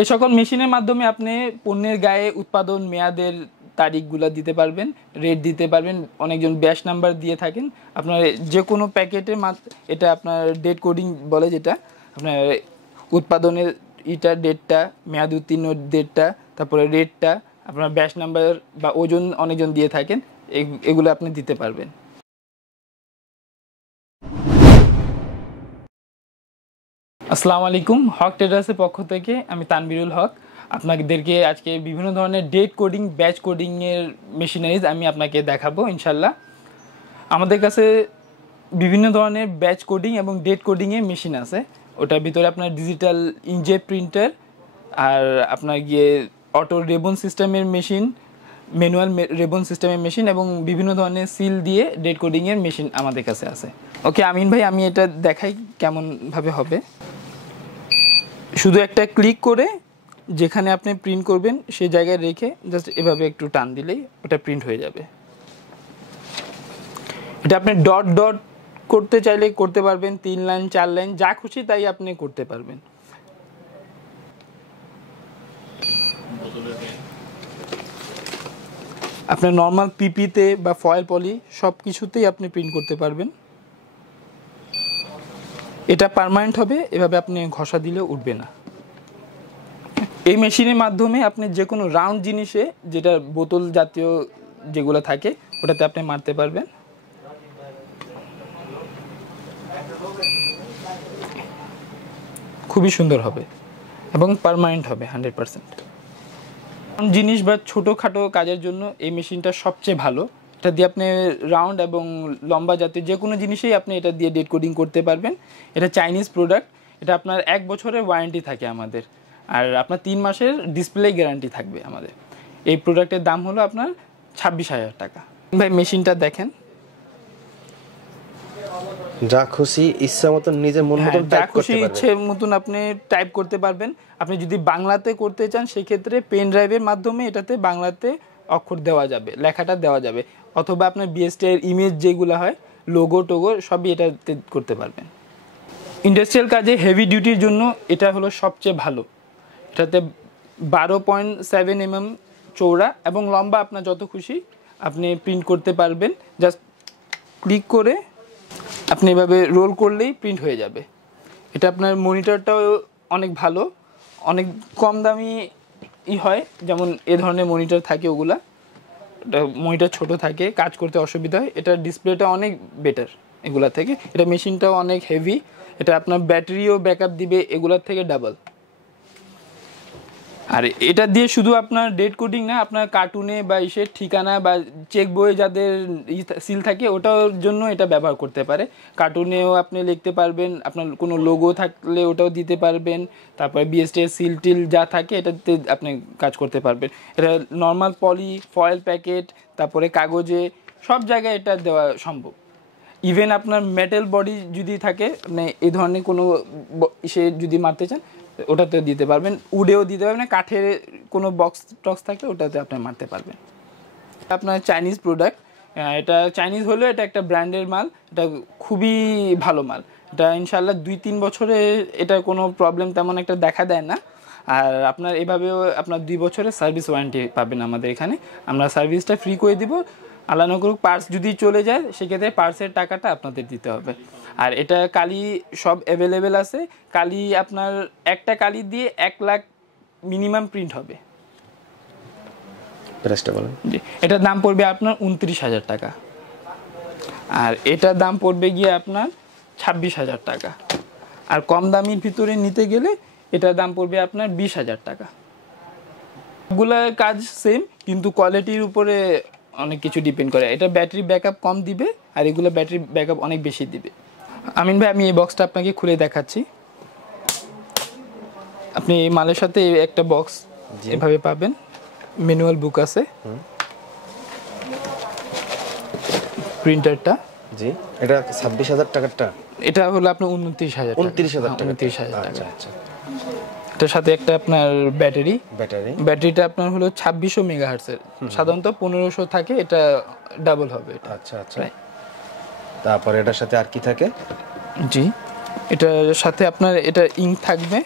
এই সকল মেশিনের মাধ্যমে আপনি পণ্যের গায়ে উৎপাদন মেয়াদের তারিখগুলো দিতে পারবেন, রেট দিতে পারবেন, অনেকজন ব্যাচ নাম্বার দিয়ে থাকেন। আপনার যে কোনো প্যাকেটে এটা আপনার ডেট কোডিং বলে, যেটা আপনার উৎপাদনের ডেটটা, মেয়াদ উত্তীর্ণ ডেটটা, তারপরে রেটটা, আপনার ব্যাচ নাম্বার বা ওজন অনেকজন দিয়ে থাকেন, এগুলো আপনি দিতে পারবেন। আসসালামু আলাইকুম, হক ট্রেডার্সের পক্ষ থেকে আমি তানবিরুল হক আপনাদেরকে আজকে বিভিন্ন ধরনের ডেট কোডিং, ব্যাচ কোডিংয়ের মেশিনারিজ আমি আপনাকে দেখাবো ইনশাল্লাহ। আমাদের কাছে বিভিন্ন ধরনের ব্যাচ কোডিং এবং ডেট কোডিংয়ের মেশিন আছে। ওটার ভিতরে আপনার ডিজিটাল ইনজেট প্রিন্টার, আর আপনার গিয়ে অটো রেবন সিস্টেমের মেশিন, ম্যানুয়াল রেবন সিস্টেমের মেশিন এবং বিভিন্ন ধরনের সিল দিয়ে ডেট কোডিংয়ের মেশিন আমাদের কাছে আছে। ওকে আমিন ভাই, আমি এটা দেখাই কেমনভাবে হবে। শুধু একটা ক্লিক করে যেখানে আপনি প্রিন্ট করবেন সেই জায়গায় রেখে জাস্ট এভাবে একটু টান দিলেই ওটা প্রিন্ট হয়ে যাবে। এটা আপনি ডট ডট করতে চাইলে করতে পারবেন, 3 লাইন 4 লাইন যা খুশি তাই আপনি করতে পারবেন। আপনার নর্মাল পিপিতে বা ফয়েল পলি সব কিছুতেই আপনি প্রিন্ট করতে পারবেন। এটা পার্মানেন্ট হবে, এভাবে আপনি ঘষা দিলে উঠবে না। এই মেশিনের মাধ্যমে আপনি যে কোনো রাউন্ড জিনিসে, যেটা বোতল জাতীয় যেগুলো থাকে, ওটাতে আপনি মারতে পারবেন। খুবই সুন্দর হবে এবং পার্মানেন্ট হবে 100%। জিনিস বা ছোটোখাটো কাজের জন্য এই মেশিনটা সবচেয়ে ভালো। এটা দিয়ে আপনি রাউন্ড এবং লম্বা জাতীয় যে কোনো জিনিসেই আপনি এটা দিয়ে ডেট কোডিং করতে পারবেন। এটা চাইনিজ প্রোডাক্ট, এটা আপনার 1 বছরের ওয়ারেন্টি থাকে আমাদের, আর আপনার 3 মাসের ডিসপ্লে গ্যারান্টি থাকবে আমাদের। এই প্রোডাক্টের দাম হলো আপনার 26,000 টাকা। ভাই মেশিনটা দেখেন, যা খুশি ইচ্ছা মতন নিজের মন মতন টাইপ করতে পারবেন, ইচ্ছে মতন আপনি টাইপ করতে পারবেন। আপনি যদি বাংলাতে করতে চান সেক্ষেত্রে পেন ড্রাইভের মাধ্যমে এটাতে বাংলাতে অক্ষর দেওয়া যাবে, লেখাটা দেওয়া যাবে, অথবা আপনার বিএসটি এর ইমেজ যেগুলো হয়, লোগো টোগো সবই এটাতে করতে পারবেন। ইন্ডাস্ট্রিয়াল কাজে হেভি ডিউটির জন্য এটা হলো সবচেয়ে ভালো। এটাতে 12.7 mm চৌড়া এবং লম্বা আপনার যত খুশি আপনি প্রিন্ট করতে পারবেন। জাস্ট ক্লিক করে আপনি এভাবে রোল করলেই প্রিন্ট হয়ে যাবে। এটা আপনার মনিটরটাও অনেক ভালো, অনেক কম দামি হয়, যেমন এ ধরনের মনিটর থাকে ওগুলা, এটা মনিটর ছোট থাকে, কাজ করতে অসুবিধা হয়। এটার ডিসপ্লেটা অনেক বেটার এগুলা থেকে। এটা মেশিনটাও অনেক হেভি, এটা আপনার ব্যাটারিও ব্যাকআপ দিবে এগুলার থেকে ডাবল। আর এটা দিয়ে শুধু আপনার ডেট কোডিং না, আপনার কার্টুনে বা ইসের ঠিকানা বা চেক বইয়ে যাদের সিল থাকে ওটার জন্য এটা ব্যবহার করতে পারে। কার্টুনেও আপনি লিখতে পারবেন, আপনার কোনো লোগো থাকলে ওটাও দিতে পারবেন, তারপরে বিএসটি সিল টিল যা থাকে এটাতে আপনি কাজ করতে পারবেন। এটা নর্মাল পলি, ফয়েল প্যাকেট, তারপরে কাগজে সব জায়গায় এটা দেওয়া সম্ভব। ইভেন আপনার মেটাল বডি যদি থাকে, মানে এই ধরনের কোনো ইসে যদি মারতে চান ওটাতে দিতে পারবেন, উডেও দিতে পারবেন, কাঠের কোনো বক্স টক্স থাকলে ওটাতে আপনি মারতে পারবেন। আপনার চাইনিজ প্রোডাক্ট, এটা চাইনিজ হলেও এটা একটা ব্র্যান্ডের মাল, এটা খুবই ভালো মাল। এটা ইনশাল্লাহ 2-3 বছরে এটার কোনো প্রবলেম তেমন একটা দেখা দেয় না। আর আপনার এভাবেও আপনার 2 বছরের সার্ভিস ওয়ারেন্টি পাবেন আমাদের এখানে। আমরা সার্ভিসটা ফ্রি করে দিব। আল্লাহ না করুক পার্টস যদি চলে যায় সেক্ষেত্রে পার্টসের টাকাটা আপনাদের দিতে হবে। আর এটা কালি সব অ্যাভেলেবেল আছে। কালি আপনার একটা কালি দিয়ে 1 লাখ মিনিমাম প্রিন্ট হবে। প্রাইসটা বলেন। জি, এটার দাম পড়বে আপনার 29,000 টাকা, আর এটার দাম পড়বে গিয়ে আপনার 26,000 টাকা। আর কম দামির ভিতরে নিতে গেলে এটার দাম পড়বে আপনার 20,000 টাকা। সবগুলা কাজ সেম, কিন্তু কোয়ালিটির উপরে অনেক কিছু ডিপেন্ড করে। এটা ব্যাটারি ব্যাকআপ কম দিবে আর এগুলো ব্যাটারি ব্যাকআপ অনেক বেশি দিবে। আমিন ভাই, আমি এই বক্সটা আপনাকে খুলে দেখাচ্ছি। আপনি এই মালের সাথে একটা বক্স এভাবে পাবেন, ম্যানুয়াল বুক আছে, প্রিন্টারটা। জি, এটা 26,000 টাকারটা, এটা হলো আপনার 29,000 টাকা। 29,000 টাকা। 29,000 টাকা। আচ্ছা আচ্ছা। এটার সাথে একটা আপনার ব্যাটারিটা আপনার হলো 2600 মেগাহার্টজের, সাধারণত 1500 থাকে, এটা ডাবল হবে এটা। আচ্ছা আচ্ছা। তারপরে এটার সাথে আর কি থাকে? জি, এটার সাথে আপনার এটা ইঙ্ক থাকবে,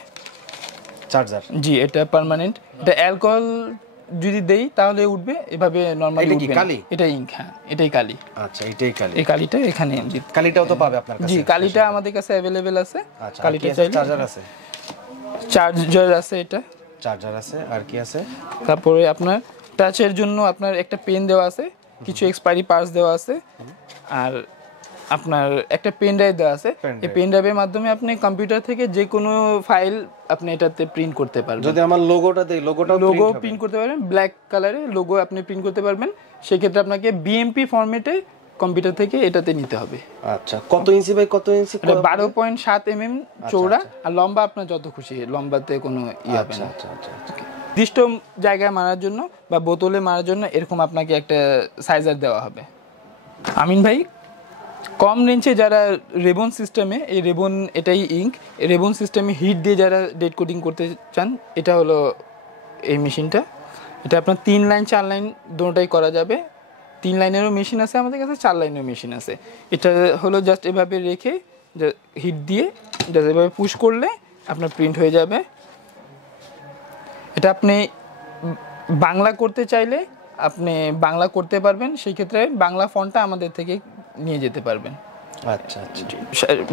চার্জার। জি, এটা পার্মানেন্ট। এটা অ্যালকোহল যদি দেই তাহলে উঠবে, এভাবে নরমালি উঠবে না। এটা ইঙ্ক, হ্যাঁ এটাই কালি। আচ্ছা, এটাই কালি। এই কালিটা এখানে, জি কালিটাও তো পাবে আপনার কাছে? জি, কালিটা আমাদের কাছে अवेलेबल আছে। আচ্ছা, কালিটা চাইলে চার্জার আছে? চার্জার আছে, এটা চার্জার আছে, আর কি আছে? তারপরে আপনার টাচের জন্য আপনার একটা পেন দেওয়া আছে, কিছু এক্সপায়ারি পার্টস দেওয়া আছে, আর আপনার একটা পেন ড্রাইভ দেওয়া আছে। এই পেন ড্রাইভের মাধ্যমে আপনি কম্পিউটার থেকে যে কোনো ফাইল আপনি এটাতে প্রিন্ট করতে পারবেন। যদি আমার লোগোটা দেই, লোগো প্রিন্ট করতে পারবেন, ব্ল্যাক কালারে লোগো আপনি প্রিন্ট করতে পারবেন। সেক্ষেত্রে আপনাকে বিএমপি ফরম্যাটে কম্পিউটার থেকে এটাতে নিতে হবে। আচ্ছা, কত ইঞ্চি বাই কত ইঞ্চি? 12.7 mm চৌড়া, আর লম্বা আপনার যত খুশি, লম্বাতে কোনো হবে না। আচ্ছা আচ্ছা আচ্ছা। নির্দিষ্ট জায়গায় মারার জন্য বা বোতলে মারার জন্য এরকম আপনাকে একটা সাইজার দেওয়া হবে। আমিন ভাই, কম রেঞ্জে যারা রেবন সিস্টেমে, এই রেবন এটাই ইঙ্ক, রেবন সিস্টেমে হিট দিয়ে যারা ডেট কোডিং করতে চান, এটা হলো এই মেশিনটা। এটা আপনার 3 লাইন 4 লাইন দুটোটাই করা যাবে। 3 লাইনেরও মেশিন আছে আমাদের কাছে, 4 লাইনেরও মেশিন আছে। এটা হলো জাস্ট এভাবে রেখে হিট দিয়ে জাস্ট এভাবে পুশ করলে আপনার প্রিন্ট হয়ে যাবে। এটা আপনি বাংলা করতে চাইলে আপনি বাংলা করতে পারবেন, সেই ক্ষেত্রে বাংলা ফন্টটা আমাদের থেকে নিয়ে যেতে পারবেন। আচ্ছা আচ্ছা।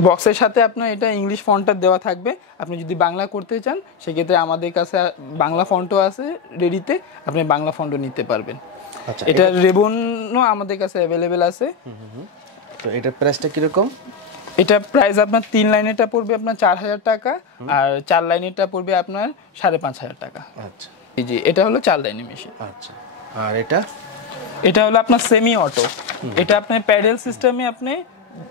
বক্সের সাথে আপনার এটা ইংলিশ ফন্টটা দেওয়া থাকবে। আপনি যদি বাংলা করতে চান সেক্ষেত্রে আমাদের কাছে বাংলা ফন্টও আছে রেডিতে, আপনি বাংলা ফন্টও নিতে পারবেন। আচ্ছা, এটা রেবনও আমাদের কাছে অ্যাভেলেবেল আছে। তো এটার প্রাইসটা কিরকম? এটা প্রাইস আপনার 3 লাইনেরটা পড়বে আপনার 4000 টাকা, আর 4 লাইনেরটা পড়বে আপনার 5500 টাকা। আচ্ছা জি, এটা হলো 4 লাইনের মেশিন। আচ্ছা, আর এটা হলো আপনার সেমি অটো। এটা আপনি প্যাডেল সিস্টেমে আপনি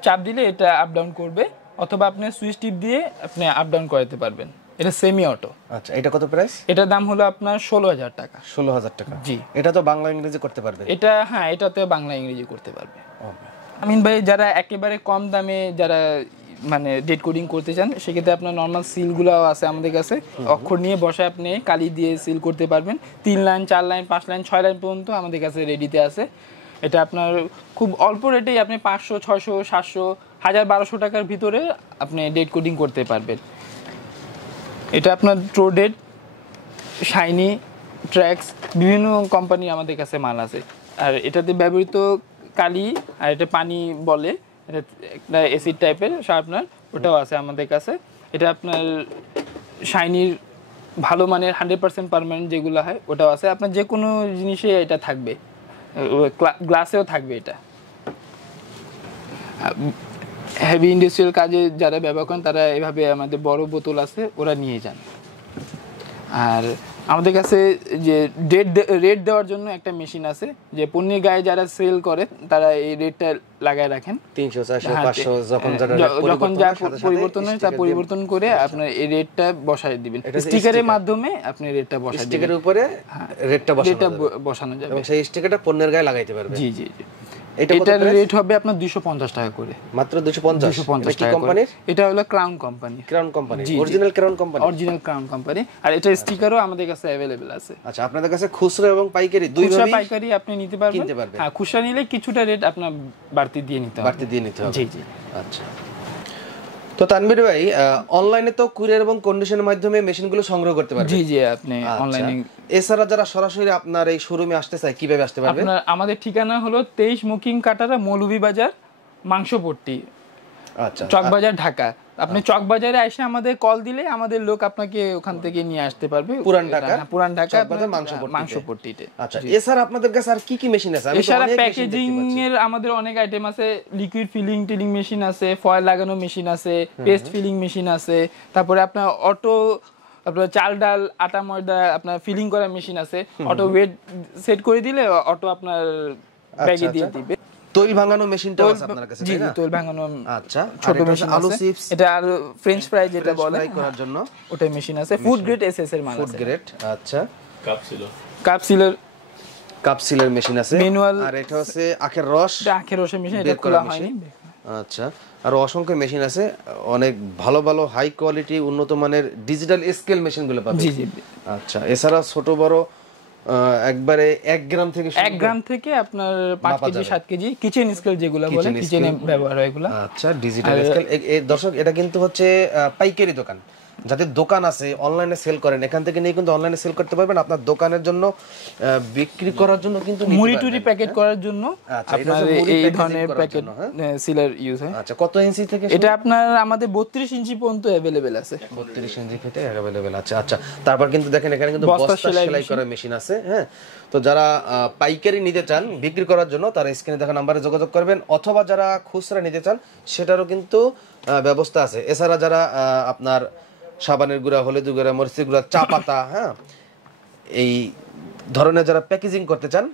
চাপ দিলে এটা আপ ডাউন করবে, অথবা আপনি সুইচ টিপ দিয়ে আপনি আপ ডাউন করাতে পারবেন। এটা সেমি অটো। আচ্ছা, এটা কত প্রাইস? এটার দাম হলো আপনার 16000 টাকা। 16000 টাকা? জি। এটা তো বাংলা ইংরেজি করতে পারবে? এটা হ্যাঁ, এটাতে বাংলা ইংরেজি করতে পারবে। আমিন ভাই, যারা একেবারে কম দামে যারা মানে ডেট কোডিং করতে চান, সেক্ষেত্রে আপনার নর্মাল সিলগুলো আছে আমাদের কাছে। অক্ষর নিয়ে বসে আপনি কালি দিয়ে সিল করতে পারবেন। 3 লাইন 4 লাইন 5 লাইন 6 লাইন পর্যন্ত আমাদের কাছে রেডিতে আছে। এটা আপনার খুব অল্প রেটেই আপনি 500 600 700 1000 1200 টাকার ভিতরে আপনি ডেট কোডিং করতে পারবেন। এটা আপনার ট্রোডেড, শাইনি, ট্র্যাক্স, বিভিন্ন কোম্পানি আমাদের কাছে মাল আছে। আর এটাতে ব্যবহৃত কালি আর এটা পানি বলে, এটা একটা অ্যাসিড টাইপের শার্পনার, ওটাও আছে আমাদের কাছে। এটা আপনার শাইনির ভালো মানের 100% পার্মানেন্ট যেগুলো হয় ওটাও আছে। আপনার যে কোনো জিনিসে এটা থাকবে, গ্লাসেও থাকবে। এটা হেভি ইন্ডাস্ট্রিয়াল কাজে যারা ব্যবহার করেন তারা এভাবে আমাদের বড় বোতল আছে, ওরা নিয়ে যান। আর আমাদের কাছে যে রেট দেওয়ার জন্য একটা মেশিন আছে, যে পণ্যের গায়ে যারা সেল করে তারা এই রেটটা লাগায় রাখেন। 300 400 500 যখন যা পরিবর্তন হয় তা পরিবর্তন করে আপনার এই রেটটা বসায় দিবেন। স্টিকারের মাধ্যমে আপনি রেটটা বসায় দিবেন, স্টিকারের উপরে রেটটা বসানো যাবে এবং সেই স্টিকারটা পণ্যের গায়ে লাগাইতে পারবে। জি জি জি। এটার রেট হবে আপনার 250 টাকা করে। মাত্র 250 টাকা কোম্পানির? এটা হলো crown company. Crown company, original crown company. Original crown company. আর এটা স্টিকারও আমাদের কাছে अवेलेबल আছে। আচ্ছা, আপনাদের কাছে খুচরা এবং পাইকারি দুই ভাবে? খুচরা পাইকারি আপনি নিতে পারবেন। হ্যাঁ, খুচরা নিলে কিছুটা রেট আপনার বাড়তি দিয়ে নিতে হবে। জি জি। আচ্ছা। তো তানভীর ভাই, অনলাইনে তো কুরিয়ার এবং কন্ডিশনের মাধ্যমে মেশিনগুলো সংগ্রহ করতে পারবেন? জি জি, আপনি অনলাইনে। এছাড়া যারা সরাসরি আপনার এই শোরুমে আসতে চায় কিভাবে আসতে পারবে? আপনার আমাদের ঠিকানা হলো 23 মুকিং কাটারা, মৌলভীবাজার, মাংসপট্টি, আচ্ছা, চকবাজার, ঢাকা। আপনি চকবাজারে এসে আমাদের কল দিলে আমাদের লোক আপনাকে ওখান থেকে নিয়ে আসতে পারবে। পুরান ঢাকা মাংসপট্টিতে। আচ্ছা, এছাড়া আপনাদের কাছে আর কি কি মেশিন আছে? এছাড়া প্যাকেজিং এর আমাদের অনেক আইটেম আছে। লিকুইড ফিলিং টিলিং মেশিন আছে, ফয়েল লাগানো মেশিন আছে, পেস্ট ফিলিং মেশিন আছে। তারপরে আপনার অটো, আপনার চাল ডাল আটা ময়দা আপনার ফিলিং করা মেশিন আছে। অটো ওয়েট সেট করে দিলে অটো আপনার ব্যাগে দিয়ে দিবে। তৈল ভাঙানো মেশিনটাও আছে আপনার কাছে? জি জি, তৈল ভাঙানো। আচ্ছা, ছোট মেশিন আলু চিপস, এটা আর ফ্রেঞ্চ ফ্রাই যেটা বলে করার জন্য ওটা মেশিন আছে। ফুড গ্রেড এসএস এর মাল আছে। Food grade. আচ্ছা, কাপসিলার মেশিন আছে। ম্যানুয়াল। আর এটা হচ্ছে আখের রস, আখের রসের মেশিন, এটা খোলা হয়নি। আচ্ছা, আর অসংখ্য মেশিন আছে, অনেক ভালো ভালো হাই কোয়ালিটি উন্নত মানের ডিজিটাল স্কেল মেশিনগুলো পাবেন। জি জি। আচ্ছা, এছাড়া ছোট বড় একবারে 1 গ্রাম থেকে আপনার 5 কেজি 7 কেজি কিচেন স্কেল যেগুলো বলে, কিচেনে ব্যবহার হয় এগুলো। আচ্ছা, ডিজিটাল স্কেল। দর্শক, এটা কিন্তু হচ্ছে পাইকারি দোকান। যাদের দোকান আছে অনলাইনে সেল করেন, এখান থেকে নিয়ে কিন্তু অনলাইনে সেল করতে পারবেন, আপনার দোকানের জন্য বিক্রি করার জন্য কিন্তু মুড়ি টুরি প্যাকেট করার জন্য আপনার এই ধরনের প্যাকেট সিলার ইউজ হয়। আচ্ছা, কত ইঞ্চি থেকে? এটা আপনার আমাদের 32 ইঞ্চি পর্যন্ত अवेलेबल আছে। 32 ইঞ্চি থেকে अवेलेबल আছে। আচ্ছা, তারপর কিন্তু দেখেন এখানে কিন্তু বস্তা সেলাই করার মেশিন আছে। হ্যাঁ, তো যারা পাইকারি নিতে চান বিক্রি করার জন্য তারা স্ক্রিনে দেখা নম্বরে যোগাযোগ করবেন, অথবা যারা খুচরা নিতে চান সেটারও কিন্তু ব্যবস্থা আছে। এছাড়া যারা আপনার সাবানের গুঁড়া, হলুদ গুঁড়া, মরিচের গুঁড়া, চা পাতা, হ্যাঁ, এই ধরনের যারা প্যাকেজিং করতে চান,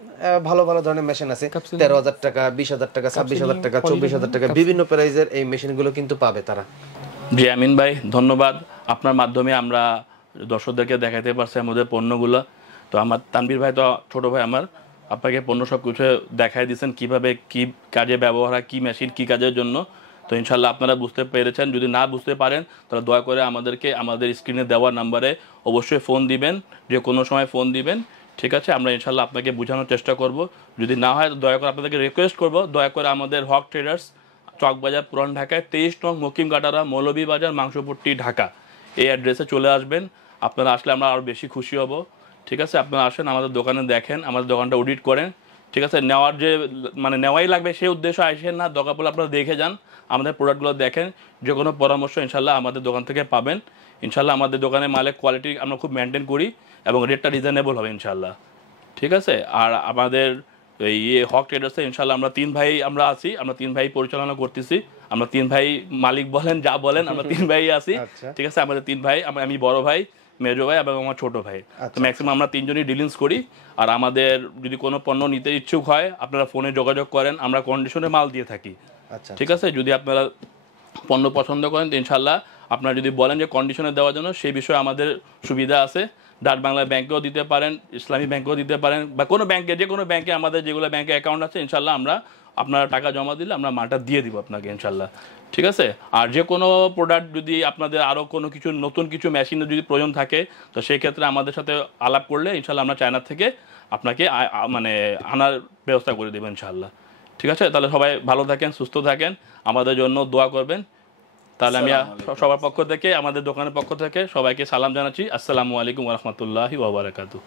ভালো ভালো ধরনের মেশিন আছে। 13,000 টাকা, 20,000 টাকা, 26,000 টাকা, 24,000 টাকা, বিভিন্ন প্রাইজের এই মেশিনগুলো কিন্তু পাবে তারা। জি আমিন ভাই ধন্যবাদ, আপনার মাধ্যমে আমরা দর্শকদেরকে দেখাতে পারছি আমাদের পণ্যগুলো। তো আমার তানভীর ভাই তো ছোট ভাই আমার, আপনাকে পণ্য সব কিছু দেখাই দিয়েছেন কিভাবে কি কাজে ব্যবহার হয়, কি মেশিন কি কাজের জন্য। তো ইনশাল্লাহ আপনারা বুঝতে পেরেছেন। যদি না বুঝতে পারেন তাহলে দয়া করে আমাদেরকে আমাদের স্ক্রিনে দেওয়া নাম্বারে অবশ্যই ফোন দিবেন, যে কোনো সময় ফোন দিবেন, ঠিক আছে? আমরা ইনশাল্লাহ আপনাকে বোঝানোর চেষ্টা করব। যদি না হয় দয়া করে আপনাদেরকে রিকোয়েস্ট করব, দয়া করে আমাদের হক ট্রেডার্স, চকবাজার, পুরান ঢাকায় 23 নং মকিম কাটারা, মৌলভীবাজার, মাংসপট্টি, ঢাকা, এই অ্যাড্রেসে চলে আসবেন। আপনারা আসলে আমরা আরও বেশি খুশি হব, ঠিক আছে? আপনারা আসেন আমাদের দোকানে, দেখেন আমাদের দোকানটা অডিট করেন, ঠিক আছে? নেওয়ার যে মানে নেওয়াই লাগবে সেই উদ্দেশ্য আসেন না, দরকার পড়লে আপনারা দেখে যান, আমাদের প্রোডাক্টগুলো দেখেন, যে কোনো পরামর্শ ইনশাল্লাহ আমাদের দোকান থেকে পাবেন। ইনশাল্লাহ আমাদের দোকানে মালের কোয়ালিটি আমরা খুব মেনটেন করি এবং রেটটা রিজনেবল হবে ইনশাল্লাহ, ঠিক আছে? আর আমাদের এই হক ট্রেডার্সে ইনশাল্লাহ আমরা 3 ভাই আমরা আছি, আমরা 3 ভাই পরিচালনা করতেছি, আমরা 3 ভাই মালিক বলেন যা বলেন, আমরা 3 ভাই আছি, ঠিক আছে? আমাদের 3 ভাই, আমি বড় ভাই, মেজো ভাই এবং আমার ছোট ভাই। তো ম্যাক্সিমাম আমরা 3 জনই ডিলিংস করি। আর আমাদের যদি কোনো পণ্য নিতে ইচ্ছুক হয় আপনারা ফোনে যোগাযোগ করেন, আমরা কন্ডিশনে মাল দিয়ে থাকি, ঠিক আছে? যদি আপনারা পণ্য পছন্দ করেন তো ইনশাল্লাহ আপনারা যদি বলেন যে কন্ডিশনে দেওয়ার জন্য, সেই বিষয়ে আমাদের সুবিধা আছে। ডাচ বাংলা ব্যাংকেও দিতে পারেন, ইসলামী ব্যাংকেও দিতে পারেন, বা কোনো ব্যাংকে, যে কোনো ব্যাংকে আমাদের যেগুলো ব্যাংকে অ্যাকাউন্ট আছে ইনশাল্লাহ আমরা আপনারা টাকা জমা দিলে আমরা মালটা দিয়ে দিব আপনাকে ইনশাল্লাহ, ঠিক আছে? আর যে কোনো প্রোডাক্ট যদি আপনাদের আরও কোনো কিছু নতুন কিছু মেশিনের যদি প্রয়োজন থাকে তো সেই ক্ষেত্রে আমাদের সাথে আলাপ করলে ইনশাল্লাহ আমরা চায়না থেকে আপনাকে মানে আনার ব্যবস্থা করে দেবো ইনশাল্লাহ, ঠিক আছে? তাহলে সবাই ভালো থাকেন, সুস্থ থাকেন, আমাদের জন্য দোয়া করবেন। তাহলে আমি সবার পক্ষ থেকে, আমাদের দোকানের পক্ষ থেকে সবাইকে সালাম জানাচ্ছি। আসসালামু আলাইকুম ওয়া রাহমাতুল্লাহি ওয়া বারাকাতুহু।